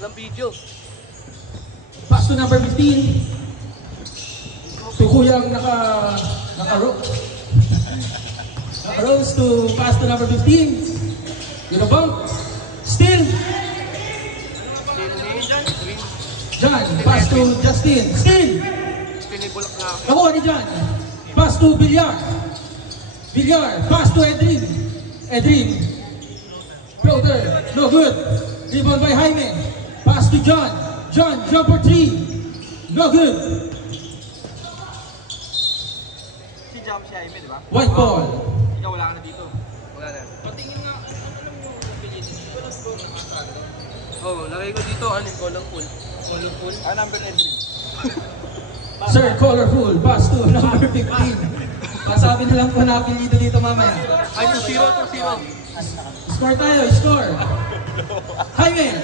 Walang video. Pass to number 15. To Kuyang naka-rose to pass to number 15. Yun bump. Still. John, pass to Justin. Still. Nakuha ni John. Pass to Villar. Villar, pass to Edrin. Edrin. Floater, no good. Rebound by Jaime. Pass to John. John, jumper 3. No good. Si Jump si Jaime, di ba? White ball. Ikaw wala ka na dito. Wala na. Patingin nga, alam mo yung opinion. Ito na score ng Asado. Oo, lagay ko dito, ano yung colorful. Colorful? Ah, number 11. Sir, colorful. Pass to number 15. Pasabi na lang po na apelido dito mamaya. Ay, 2-0. Score tayo, score. Jaime.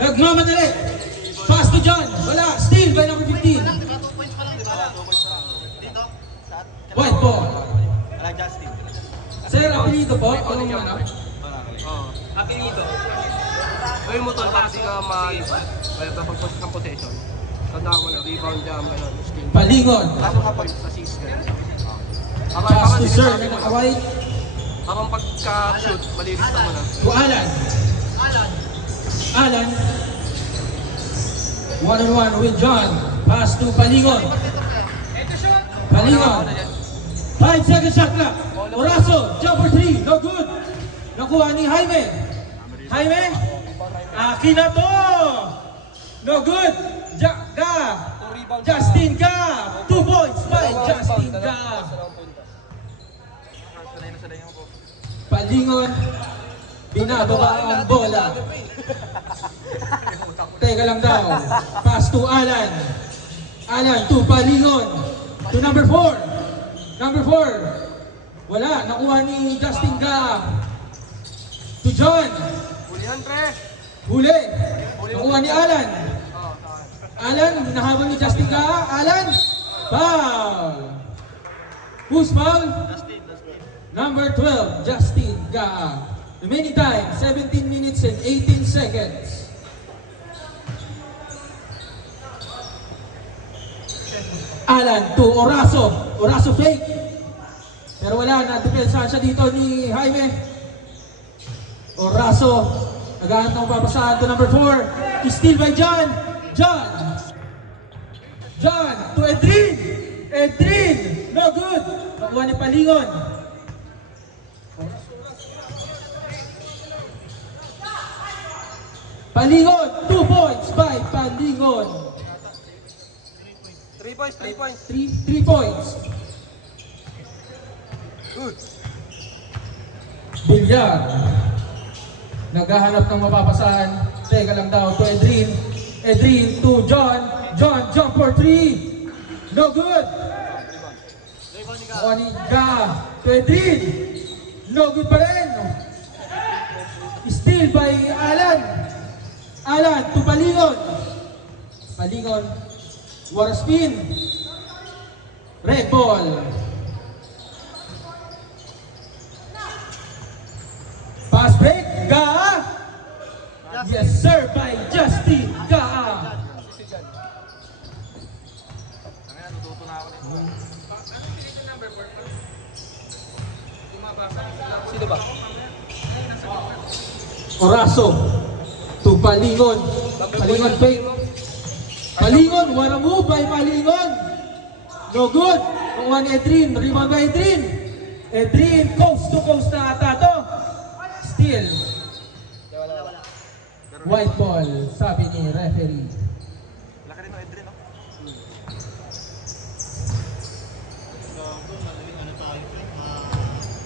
Nagmamadali. Pass to John. Wala. Steal by number 15. 2 points pa lang, di ba? 2 points pa lang. Dito? White ball. Wala, Justin. Sir, apelido po. Anong ano? Oo. Apelido. Gawin mo tol, para di ka ma-iba. Kaya kapag ng possession. Tandaan mo na, rebound, jam, gano'n, steal. Palingon. Kaso ka points, assist, gano'n. Pass to Sir. Naka-white. Habang pagka-shoot, malinis na mo na. To Alan. Alan. 1-on-1 with John. Pass to Palingon. Palingon. 5 seconds shot clock. Oraso, jumper 3. No good. Nakuha ni Jaime. Jaime. Akin na to. No good. Justin Ga. 2 points by Justin Ga. Palingon. Binababa ang bola. Teka lang daw. Pass to Alan. Alan to Palingon. To number 4. Number 4. Wala. Nakuha ni Justin Ga. To John. Hulihan, pre. Huli. Nakuha ni Alan. Alan. Nahabang ni Justin Ga. Alan. Foul. Who's foul? Number 12. Justin Ga. Remaining time, 17 minutes and 18 seconds. Alan to Oraso. Oraso fake. Pero wala na, depensahan siya dito ni Jaime. Oraso. Naghahanap ng papasahan to number 4. Steal by John. John. John to Edrin. Edrin. No good. Nakuha ni Palingon. Palingon, 2 points by Palingon. 3 points, 3 points. 3 points. Good. Villar. Naghahanap ng mapapasahan. Teka lang daw to Edrin. Edrin to John. John, jump for 3. No good. Ga to Edrin. No good pa rin. Steal by Alan. Alan to Palingon. Palingon. What a spin. Red ball. Pass break. Ga. Yes sir by Justin Ga. Sino ba? Oraso to Palingon. Palingon fake. Palingon, what a move by Palingon. No good. Kuha ni Edrin. Rebound by Edrin. Edrin, coast to coast na ata to. Steal. White ball, sabi ni referee. Laki rin o Edrin, no?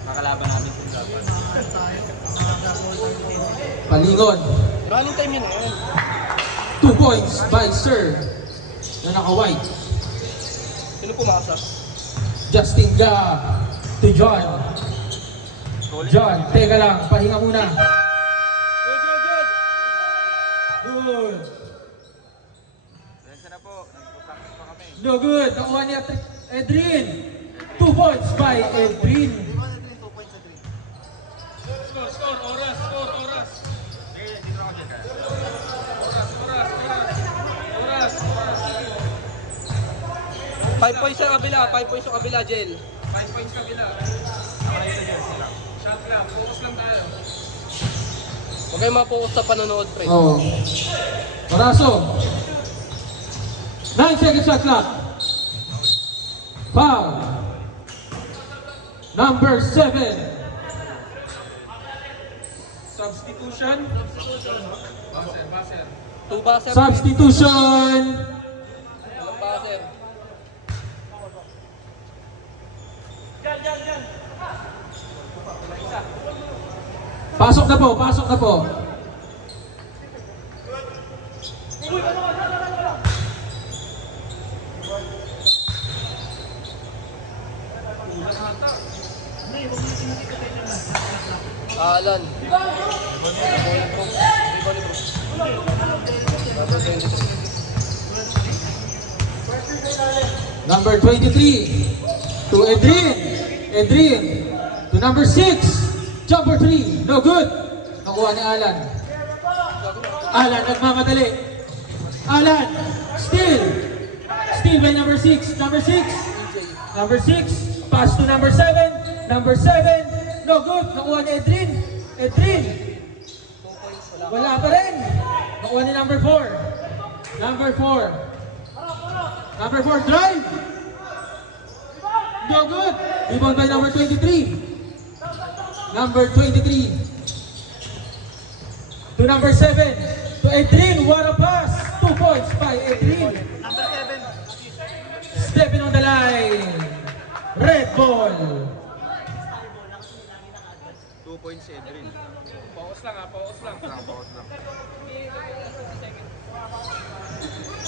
Kakalaban natin kung dapat. Palingon. Running time yun eh. 2 points by Sir na naka-white. Sino pumasa? Justin Ga to John. John, teka lang, pahinga muna. Good, good, good! Good. Rensa na po, nagpo-practice pa kami. No good. Nakuha niya Edrin. 2 points by Edrin. Score, oras. Dito ako siya. 5 points sa kabila, 5 points sa kabila, Jel. 5 points kabila. Shot lang, focus lang tayo. Huwag kayo ma-focus sa panonood, pre. Oo. Oraso. 9 seconds shot clock. Foul. Number 7. Substitution. Baser. 2 baser. Substitution. Walang baser. Pasok na po, pasok na po. Alan. Number 23 to Edrin. Edrin to number 6. Jumper 3. No good. Nakuha ni Alan. Alan nagmamadali. Alan. Steal. Steal by number 6. Number 6. Number 6. Pass to number 7. Number 7. No good. Nakuha ni Edrin. Edrin. Wala pa rin. Nakuha ni number 4. Number 4. Number 4, drive! No good! Rebound by number 23. Number 23. To number 7. To Edrin, what a pass! 2 points by Edrin. Number 7. Stepping on the line. Red ball. 2 points si Edrin. Pause lang ha, pause lang. Pause lang.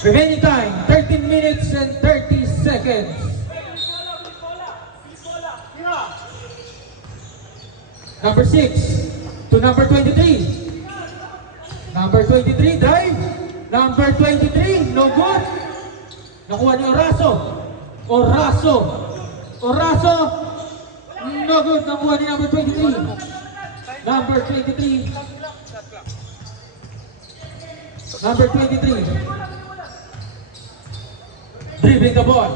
Remaining time, 13 minutes and 30 seconds. Number 6 to number 23. Number 23, drive. Number 23, no good. Nakuha ni Oraso. Oraso. Oraso. No good. Nakuha ni number 23. Number 23. Number 23. Dribbling the ball.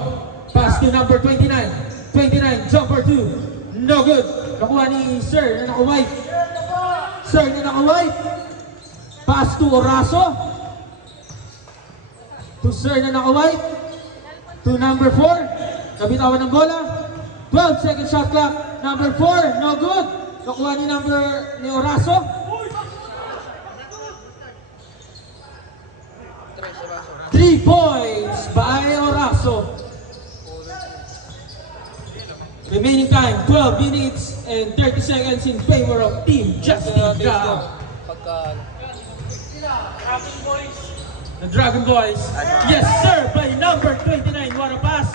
Pass to number 29. 29, jumper 2. No good. Nakuha ni Sir na naka-white. Sir na naka-white. Pass to Oraso. To Sir na naka-white. To number 4. Nabitawan ng bola. 12 second shot clock. Number 4, no good. Nakuha ni Oraso. 3 points by Oraso. Remaining time, 12 minutes and 30 seconds in favor of Team Justin Gao. The Dragon Boys. Yes, sir, by number 29. What a pass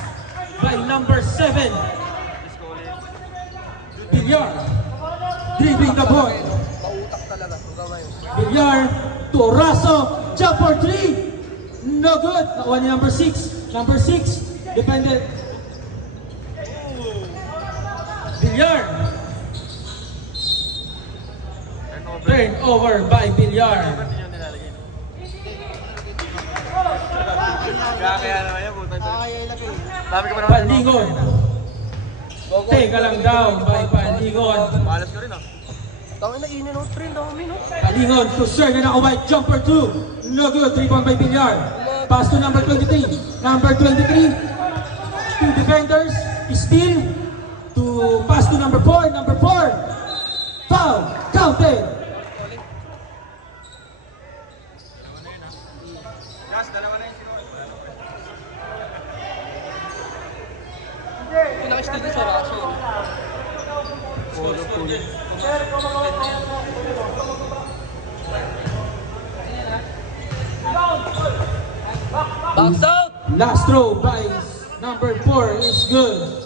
by number 7. Villar. Dribbling the ball. Villar to Oraso. Jumper 3. No good. Nakuha ni number 6. Number 6. Dependent. Villar. Turnover by Villar. Panlingon. Teka lang down by Panlingon. Malas ka rin ah. Tawin na inin o, train dami no? Panlingon to Sir na naka-white. Jumper 2. No good. 3 point by Villar. Pass to number 23. Number 23. 2 defenders. Steal. To pass to number 4. Number 4. Foul. Counted. Gas, dalawa na yun sino. Pinaka-steal din sa Raso. Polo. Box out! Last throw by number 4 is good.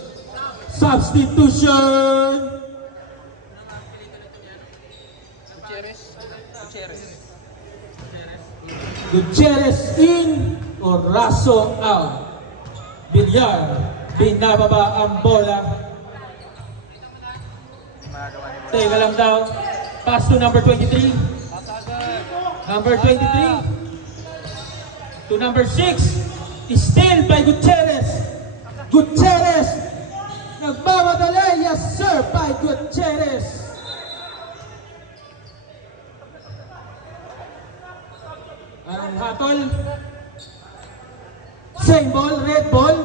Substitution. Gutierrez in. Oraso out. Villar. Binababa ang bola. Teka lang daw. Pass to number 23. Number 23. To number 6. Still by Gutierrez. Gutierrez. Nagmamadali. Yes, sir, by Gutierrez. Ang hatol. Same ball, red ball.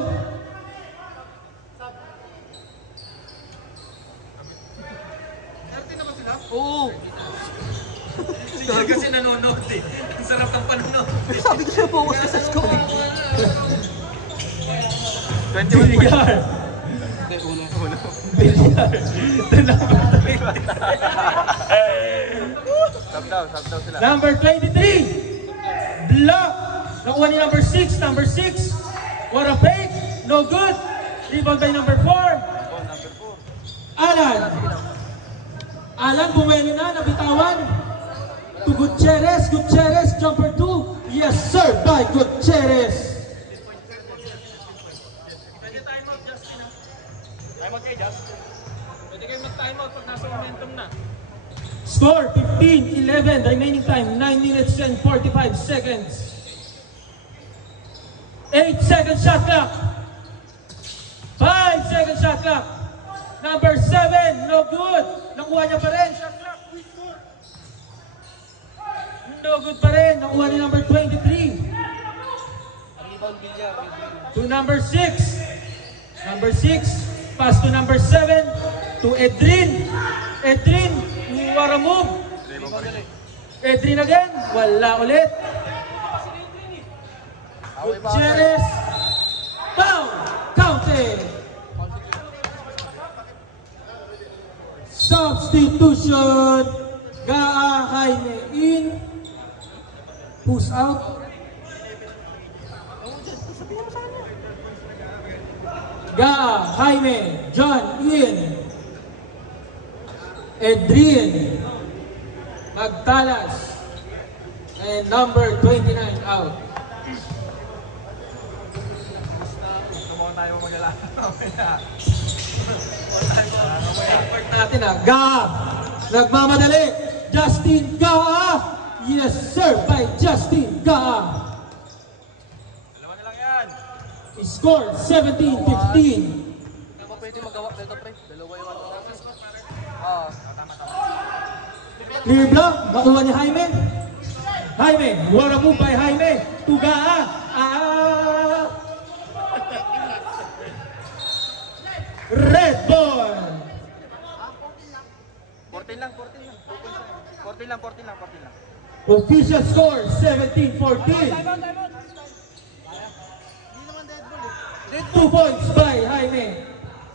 Oo. Hindi kasi nanonood eh. Ang sarap ng panonood. Sabi ko siya focus ka sa score. 21 points. Bilyar. Hindi, uno. Bilyar. Sub daw sila. Number 23. Block. Nakuha ni number 6. Number 6. What a fake. No good. Rebound by number 4. Number 4. Alan. Alan, bumelo na. Nabitawan. To Gutierrez. Gutierrez, jumper 2. Yes, sir, by Gutierrez. Pwede timeout, Justin. Timeout kayo, Justin. Pwede kayo mag-timeout pag nasa momentum na. Score 15-11. Remaining time 9 minutes and 45 seconds. 8-second shot clock. 5-second shot clock. Number 7, no good. Nakuha niya pa rin. Shot clock. No good pa rin. Nakuha ni number 23. Rebound, Bilyar. To number 6. Number 6. Pass to number 7. To Edrin. Edrin. What a move. Edrin again. Wala ulit. Gutierrez. Down. Counted. Substitution. Gaa Jaime in. Push out. Gaa Jaime. John in. Edrin. Magtalas. And number 29 out. Tumawa tayo mag-alala. Effort natin Gab. Nagmamadali. Justin Gaa. Yes sir, by Justin Gaa. Dalawa na lang yan. He scored 17-15. Tama pwede magawa dito, pre. Dalawa yung ano. Tama. Clear block. Nakuha ni Jaime. Jaime. What a move by Jaime. To Gaa. Red ball. 14 lang. 14 lang. Official score 17-14. 2 points by Jaime.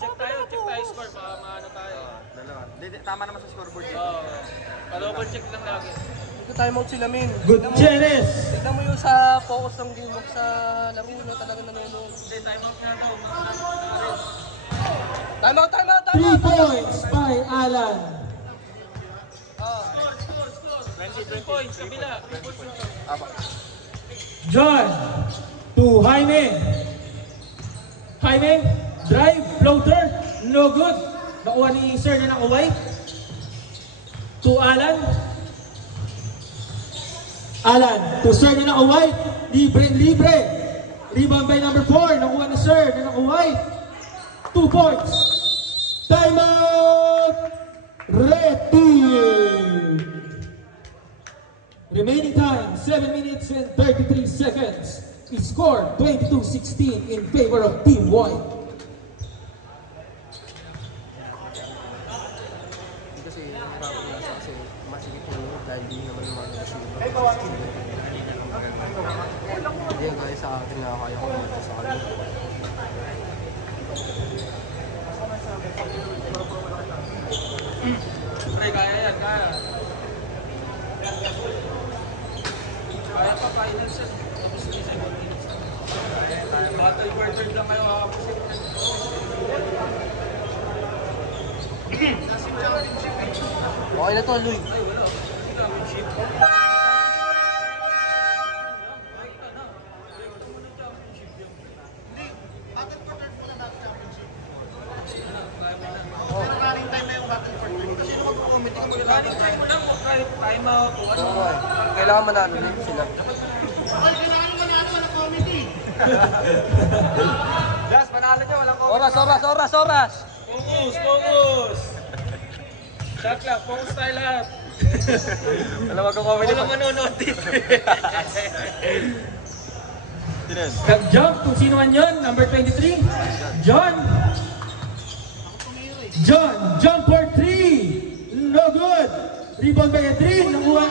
Check tayo score para maano tayo. Dalawa. Tama naman sa scoreboard yan. Double check lang lagi. Nag-timeout sila, min. Gutierrez. Tignan mo yung sa focus ng game sa laro na talaga nanonood. Hindi, timeout nga to. Timeout! 3 points by Alan. 20 points, kabila. John to Jaime. Jaime, drive, floater, no good. Nakuha ni Sir na nakaway. To Alan. Alan, to Sir na nakaway. Libre. Rebound by number 4. Nakuha ni Sir na nakaway. 2 points. Time out. Red team. Remaining time, 7 minutes and 33 seconds. He scored 22-16 in favor of Team White. Kasi masigit yung dahil di naman naman kasi hindi yung kaya sa akin na kaya ko naman sa kanya. Pre, kaya yan, kaya. Kaya pa, final set. Tapos ni 7 minutes. Battle per turn lang kayo kakapusin. Okay na to, Louie. Ay, wala. Championship. Time out. Kailangan manalo din sila. Kailangan manalo ng committee. Gas, manalo nyo, walang comment. Oras. Focus! Shot clock, focus tayo lahat. Alam mo kung comment Walang manonood dito. Sino yun? Nag-jump kung sino man yun, number 23. John, jump for 3. No good. Rebound by Edrin. Nakuha.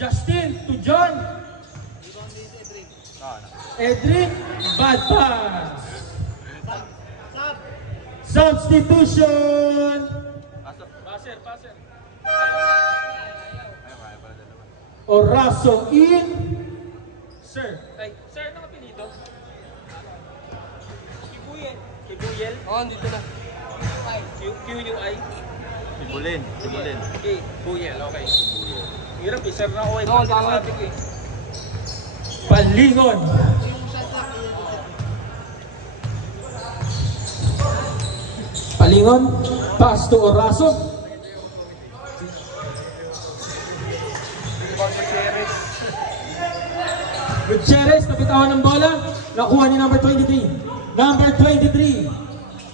Justin to John. Edrin, bad pass. Substitution. Passer. Oraso in. Sir. Sir, anong apelido? Kibuyel? Oo, dito na. Q-U-I? Sibulin. Okay, Buyel, okay. Hirap eh, sir na ako eh. Oo, tama. Sabi ko eh. Palingon. Palingon, pass to Oraso. Gutierrez, napitawan ng bola. Nakuha ni number 23. Number 23.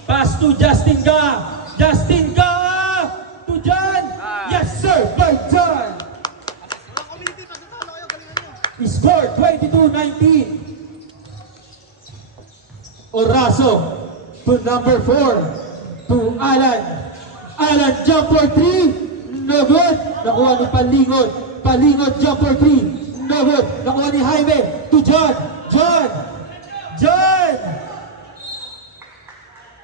Pass to Justin Ga. Justin Ga to John. Yes sir, by John. Score 22-19. Oraso to number 4. To Alan. Alan jump for 3. No good. Nakuha ni Palingon. Palingon jump for 3. No good. Nakuha ni Jaime to John. John.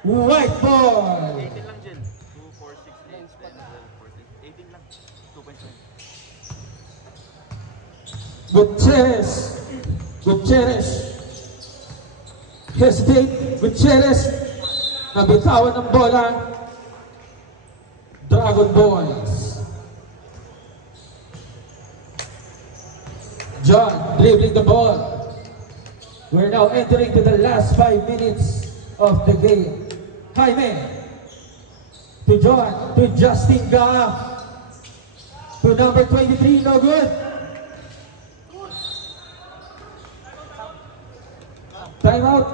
White ball. 18 lang, Jen. 2, 4, 6, 8, 10, 12, 14, 18 lang. 2.7. Gutierrez. Hesitate. Gutierrez. Nabitawan ng bola. Dragon Boys. John dribbling the ball. We're now entering to the last 5 minutes of the game. Jaime to John, to Justin Ga, to number 23, no good. Time out.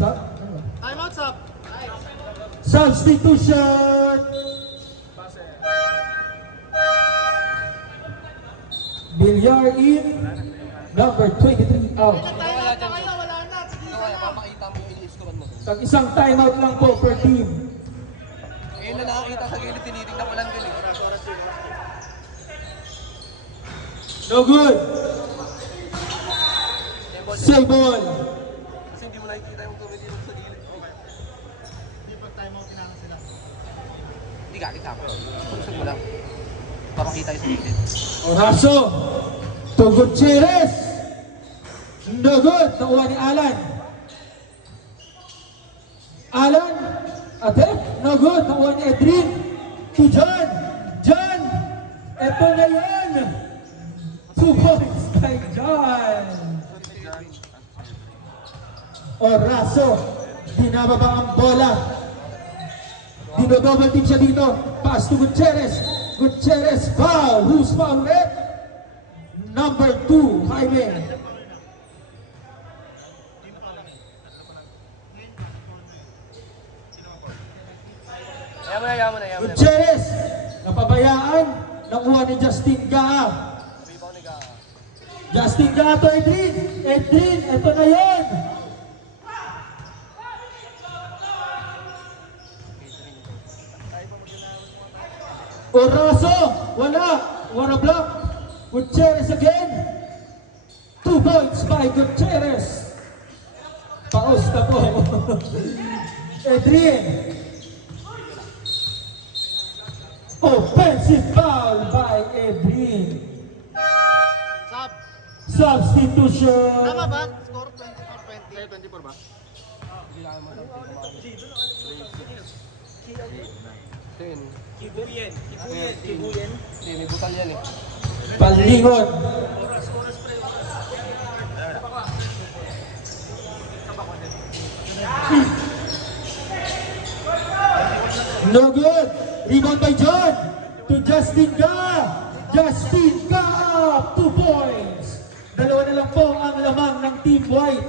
Sub. Time out, sub. Substitution. Villar in, number 23 out. Wala na. Sige na. Papakita mo yung instrument mo. Tag isang timeout lang po per team. Ngayon na nakakita sa gilid, tinitignan ko lang din eh. No good. Save ball. Kasi hindi mo nakikita yung comedy sa gilid. Hindi pag time out kailangan sila. Hindi kakita mo. Gusto mo lang. Papakita yung sa gilid. Oraso to Gutierrez. No good. Nakuha ni Alan. Ate, no good. Nakuha ni Edrin. To John. Ito na yan. 2 points by John. Oraso. Dinababa ang bola. Dino-double team siya dito. Pass to Gutierrez. Foul. Who's foul red? Number 2, Jaime. Ayaw mo na. Gutierrez. Napabayaan. Nakuha ni Justin Ga. Justin Ga to Edrin. Ito na yun. Oraso, wala block. Gutierrez again. 2 points by Gutierrez. Paus na po. Edrin. Offensive foul by Edrin. Sub. Substitution. Tama ba? Score 24-20. 24 ba? Kibuyen. Hindi, may butal yan eh. Palingon. No good. Rebound by John. To Justin Ga. 2 points. Dalawa na lang po ang lamang ng Team White.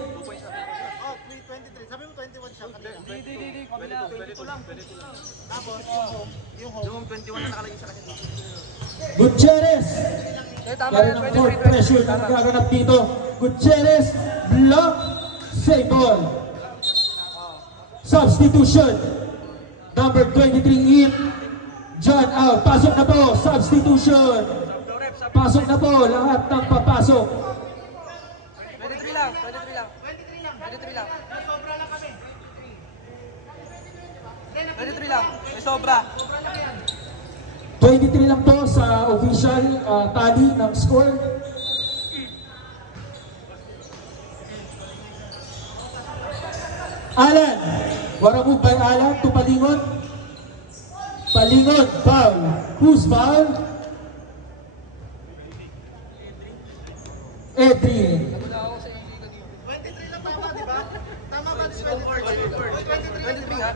Hindi. Kabila. 22 lang. Tapos, yung 21 na nakalagay sa kanya. Gutierrez. Tama Kaya yan. ng court pressure na nagaganap dito. Gutierrez, block, save ball. Substitution. Number 23 in. John out. Pasok na po. Substitution. Pasok na po. Lahat ng papasok. 23 lang. 23 lang. sobra lang kami. 23 lang. May sobra. 23 lang po sa official tally ng score. Alan. What a move by Alan to Palingon. Palingon, foul. Who's foul? Edrin. 23 lang tama, di ba? Tama ba? 23 nga.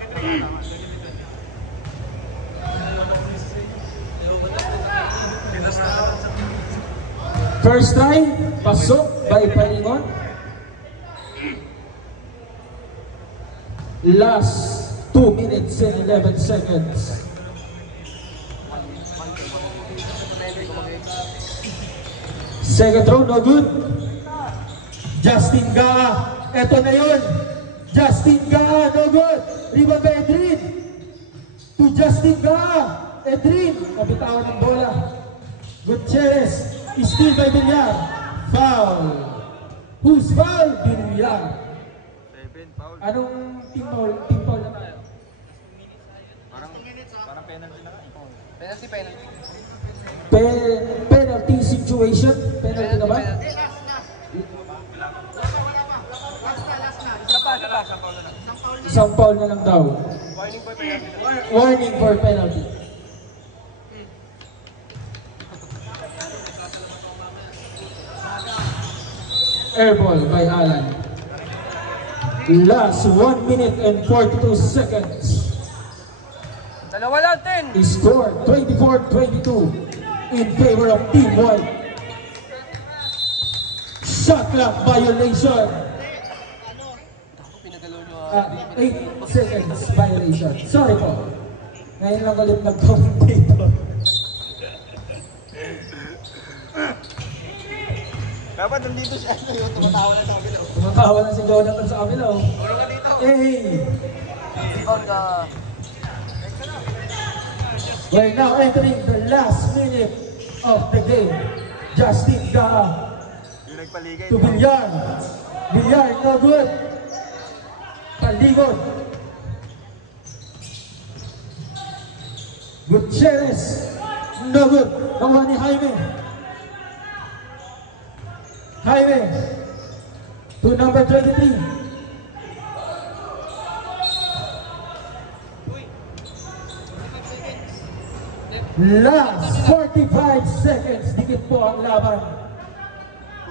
First try, pasok by Palingon. Last 2 minutes and 11 seconds. Second throw, no good. Justin Gaa, eto na yun. Justin Gaa, no good. Rebound by Edrin. To Justin Gaa. Edrin, kabitawan ng bola. Gutierrez, steal by Villar. Foul. Who's foul? Villar. 7 foul. Anong team foul? Team foul na tayo? Parang penalty na nga. Penalty. Penalty situation. Penalty na ba? Isang foul na lang daw. Warning for penalty. Airball by Alan. Last 1 minute and 42 seconds. Dalawa lang, 10. Score 24-22 in favor of Team White. Shot clock violation. Pinagalaw nyo 8 seconds violation. Sorry po. Ngayon lang ulit nag-commentator. Dapat nandito siya. Tumatawa lang sa kabila. Tumatawa na si Jonathan sa kabila. Puro ka dito. Hey! Rebound ka. We're now entering the last minute of the game. Justin Gaa Yung nagpaligay. to Villar. Villar, no good. Palingon. Gutierrez, no good. Nakuha ni Jaime. Jaime to number 23. Last 45 seconds. Dikit po ang laban.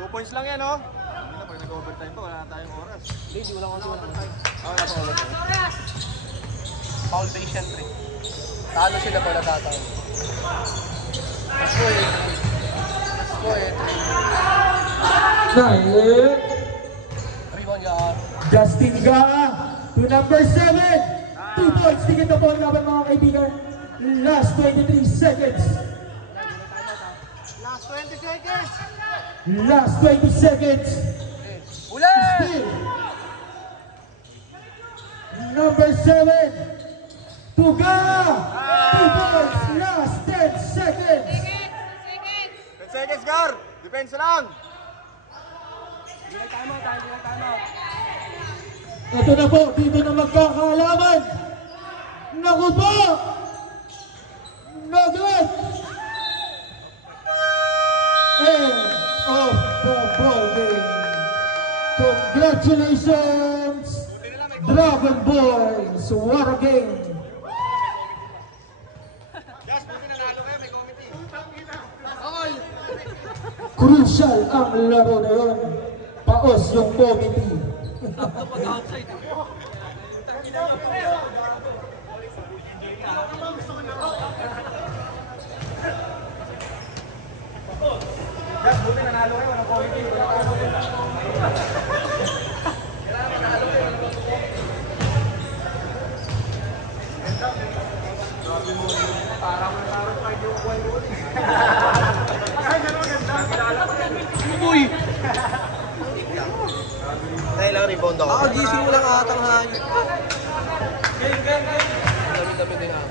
2 points lang yan, oh. Pag nag-overtime pa, wala na tayong oras. Hindi, wala overtime. Wala pa overtime. Foul patient, pre. Talo sila pala tatawag. Score it. Rebound ka. Justin Gaa to number 7. 2 points. Dikit na po ang laban, mga kaibigan. Last 23 seconds. Last 20 seconds. Last 20 seconds. Uli! Still. Number 7. To Gaa. 2 points. Last 10 seconds. 10 seconds, Gar! Defense lang! Hindi na timeout, hindi na timeout. Ito na po. Dito na magkakaalaman. Naku po. No good. End of the ball game. Congratulations, Dragon Boys. What a game. Just, buti nanalo kayo, may committee. Crucial ang laro na yun. Paos yung committee. Just, buti nanalo kayo, walang committee. Uy! Dahil lang rebound ako. Ako, gising mo lang atang hangin. Dami-dami din ako.